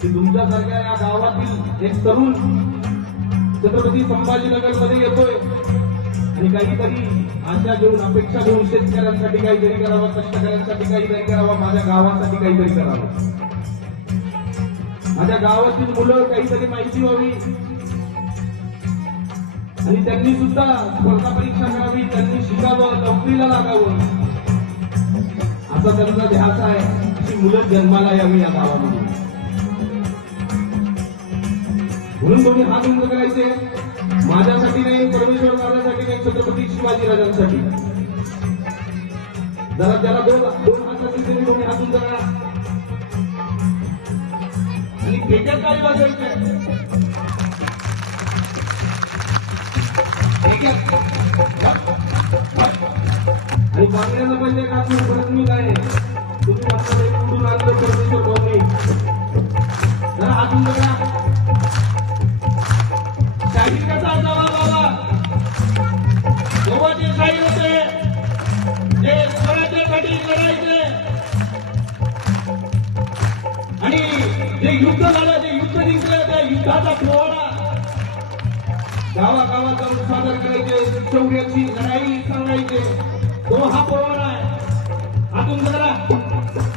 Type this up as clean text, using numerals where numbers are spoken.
की तुमच्यासारख्या या गावातील एक तरुण छत्रपती संभाजीनगर मध्ये येतोय आणि काहीतरी आशा घेऊन अपेक्षा घेऊन शेतकऱ्यांसाठी काहीतरी करावं, कष्टकऱ्यांसाठी काहीतरी करावं, माझ्या गावासाठी काहीतरी करावं, माझ्या गावातील मुलं काहीतरी माहिती व्हावी आणि त्यांनी सुद्धा स्पर्धा परीक्षा करावी, त्यांनी शिकावं, नोकरीला लागावं असा त्यांचा ध्यास आहे. अशी मुलं जन्माला यावी या गावामध्ये. म्हणून तुम्ही हात उंच करायचे, माझ्यासाठी नाही, परमेश्वर दादासाठी नाही, छत्रपती शिवाजीराजांसाठी. जरा ज्याला दोन हाताची तरी तुम्ही हात उंच करा आणि फेक्यात काय वाजायचं आणि बांगड्याला पहिले काढून परत मी काय तुम्ही आता कुठून आणलं परमेश्वर भाऊनी जरा हात उंच करा. शाहीर कसा असावा बाबा, जेव्हा ते शाहीर होते ते स्वराज्यासाठी लढायचे आणि जे युद्ध झालं, जे युद्ध जिंकलं, त्या युद्धाचा पोवाडा गावागावात जाऊन सादर करायचे, शौर्याची लढाई सांगायचे. तो हा पोवाडा